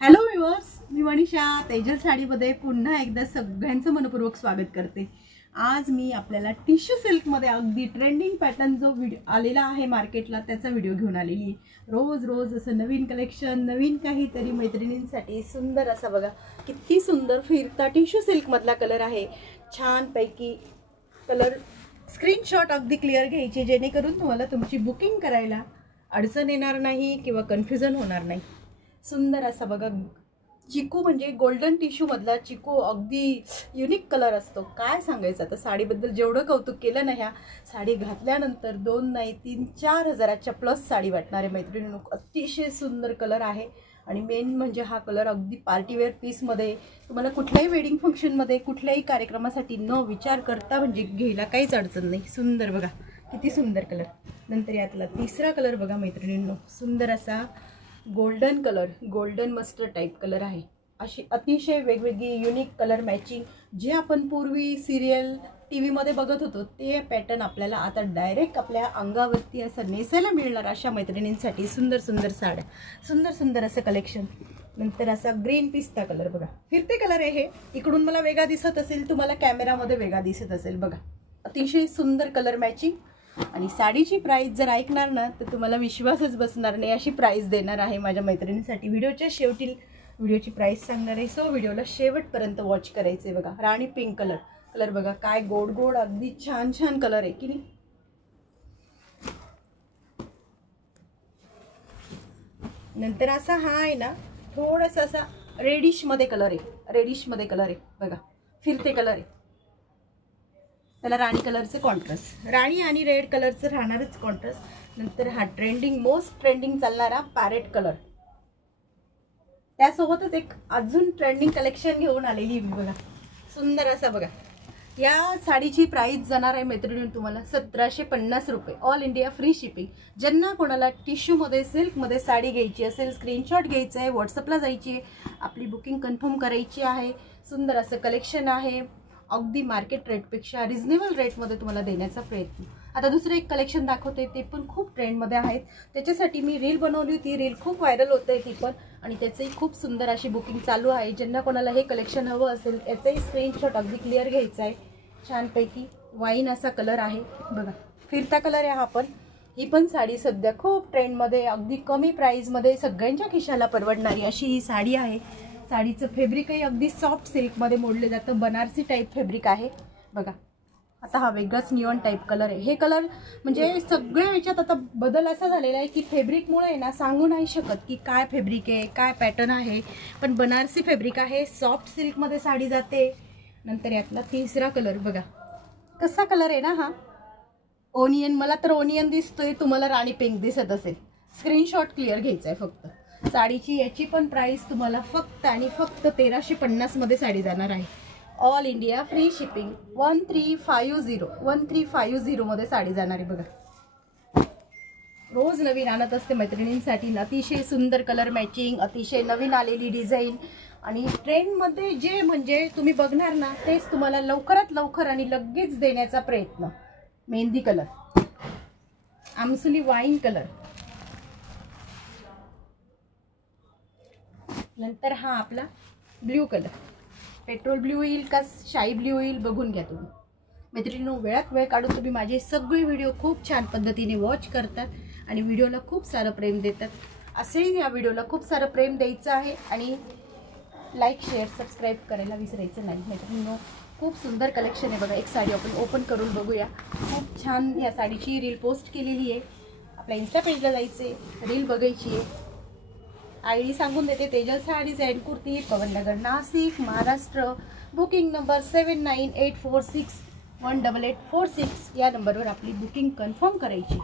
Hello viewers, मी मनीषा तेजल साडीमध्ये पुन्हा एकदा सगळ्यांचं मनपूर्वक स्वागत करते। आज मी आपल्याला टिश्यू सिल्कमध्ये अगदी ट्रेंडिंग पॅटर्न जो व्हिडिओ आलेला आहे मार्केटला त्याचा व्हिडिओ घेऊन आलेली आहे। रोज रोज असं नवीन कलेक्शन, नवीन काहीतरी मैत्रिणींसाठी सुंदर असा बघा किती सुंदर फिरता टिश्यू सिल्क मधला कलर आहे। छान पैकी कलर स्क्रीनशॉट अगदी क्लिअर घ्यायची जेणेकरून तुम्हाला तुमची बुकिंग करायला अडचण येणार नाही किंवा कन्फ्युजन होणार नाही। सुंदर असा बघा चिकू म्हणजे गोल्डन टिश्यू मधला चिकू अगदी युनिक कलर असतो। काय सांगायचं आता साडीबद्दल जेवढं कौतुक केलं ना, ह्या साडी घातल्यानंतर 2 नाही 3-4 हजाराच्या प्लस साडी वाटणार आहे मैत्रिणींनो। अतिशय सुंदर कलर आहे आणि मेन म्हणजे हा कलर अगदी पार्टीवेअर पीसमध्ये तुम्हाला कुठल्याही वेडिंग फंक्शनमध्ये कुठल्याही कार्यक्रमासाठी न विचार करता म्हणजे घ्यायला काहीच अडचण नाही। सुंदर बघा किती सुंदर कलर। नंतर यातला तिसरा कलर बघा मैत्रिणींनो, सुंदर असा golden colour, golden mustard type colour आहे। अशी अतिशय वेगवेगळी युनिक कलर मॅचिंग जे आपण पूर्वी सिरियल टीव्ही मध्ये बघत होतो ते पॅटर्न आपल्याला आता डायरेक्ट आपल्या अंगावरती असं नेसायला मिळणार अशा मैत्रिणींसाठी सुंदर सुंदर साड्या, सुंदर सुंदर असं कलेक्शन। नंतर असा ग्रीन पिस्ता कलर बघा, फिरते कलर आहे हे। इकडून मला वेगळा दिसत असेल, तुम्हाला कॅमेरामध्ये वेगळा दिसत असेल बघा। अतिशय सुंदर कलर मॅचिंग आणि साडीची प्राइस जर ऐकणार ना तर तुम्हाला विश्वासच बसणार नाही अशी प्राइस देणार आहे माझ्या मैत्रिणींसाठी। व्हिडिओच्या शेवटी व्हिडिओची प्राइस सांगणार आहे, सो व्हिडिओला शेवटपर्यंत वॉच करायचे बघा। राणी पिंक कलर, कलर बघा काय गोड गोड अगदी छान छान कलर आहे की नाही। नंतर असा हा आहे ना थोडासा असा रेडिश मध्ये कलर आहे, रेडिश मध्ये कलर आहे बघा, फिरते कलर आहे। त्याला राणी कलरचे कॉन्ट्रास्ट, राणी आणि रेड कलरचं राहणारच कॉन्ट्रास्ट। नंतर हा ट्रेंडिंग मोस्ट ट्रेंडिंग चालणारा पॅरेट कलर, त्यासोबतच एक अजून ट्रेंडिंग कलेक्शन घेऊन आलेली मी बघा। सुंदर असा बघा, या साडीची प्राइस जाणार आहे मैत्रिणी तुम्हाला 1750 रुपये, ऑल इंडिया फ्री शिपिंग। ज्यांना कोणाला टिश्यूमध्ये सिल्कमध्ये साडी घ्यायची असेल स्क्रीनशॉट घ्यायचा आहे, व्हॉट्सअपला जायची आहे, आपली बुकिंग कन्फर्म करायची आहे। सुंदर असं कलेक्शन आहे, अगदी मार्केट रेटपेक्षा रिजनेबल रेटमध्ये तुम्हाला देण्याचा प्रयत्न। आता दुसरं एक कलेक्शन दाखवते ते पण खूप ट्रेंडमध्ये आहेत, त्याच्यासाठी मी रील बनवली होती, रील खूप व्हायरल होते ती पण, आणि त्याचंही खूप सुंदर अशी बुकिंग चालू आहे। ज्यांना कोणाला हे कलेक्शन हवं असेल याचंही स्क्रीनशॉट अगदी क्लिअर घ्यायचा आहे। छानपैकी वाईन असा कलर आहे बघा, फिरता कलर आहे हा पण। ही पण साडी सध्या खूप ट्रेंडमध्ये अगदी कमी प्राईजमध्ये सगळ्यांच्या खिशाला परवडणारी अशी ही साडी आहे। साडीचं फॅब्रिकही अगदी सॉफ्ट सिल्कमध्ये मोडले जातं, बनारसी टाईप फॅब्रिक आहे बघा। आता हा वेगळाच निऑन टाईप कलर आहे। हे कलर म्हणजे सगळ्या ह्याच्यात आता बदल असा झालेला आहे की फॅब्रिकमुळे ना सांगू नाही शकत की काय फॅब्रिक आहे काय पॅटर्न आहे, पण बनारसी फॅब्रिक आहे, सॉफ्ट सिल्कमध्ये साडी जाते। नंतर यातला तिसरा कलर बघा कसा कलर आहे ना हा ओनियन, मला तर ओनियन दिसतोय, तुम्हाला राणी पिंक दिसत असेल। स्क्रीनशॉट क्लिअर घ्यायचा आहे फक्त। साडीची याची पण प्राइस तुम्हाला फक्त आणि फक्त 1350 मध्ये साडी जाणार आहे, ऑल इंडिया फ्री शिपिंग। 1350 मध्ये साडी जाणार आहे बघा। रोज नवीन आणत असते मैत्रिणींसाठी, अतिशय सुंदर कलर मॅचिंग, अतिशय नवीन आलेली डिझाईन आणि ट्रेंडमध्ये जे म्हणजे तुम्ही बघणार ना तेच तुम्हाला लवकरात लवकर आणि लगेच देण्याचा प्रयत्न। मेहंदी कलर, आमसुली वाईन कलर, नंतर हा आपला ब्ल्यू कलर, पेट्रोल ब्ल्यू येईल का शाई ब्ल्यू येईल बघून घ्या तुम्ही मैत्रिणींनो। वेळात वेळ काढून तुम्ही माझे सगळे व्हिडिओ खूप छान पद्धतीने वॉच करतात आणि व्हिडिओला खूप सारं प्रेम देतात, असेही या व्हिडिओला खूप सारं प्रेम द्यायचं आहे आणि लाईक शेअर सबस्क्राईब करायला विसरायचं नाही मैत्रिणींनो। खूप सुंदर कलेक्शन आहे बघा। एक साडी आपण ओपन करून बघूया, खूप छान या साडीची रील पोस्ट केलेली आहे, आपल्या इन्स्टा पेजला जायचे, रील बघायची आहे। आयडी सांगून देते, Tejal sarees and kurti, Pavannagar Nashik Maharashtra. Booking number 7984618846 या नंबरवर आपली बुकिंग कन्फर्म करायची।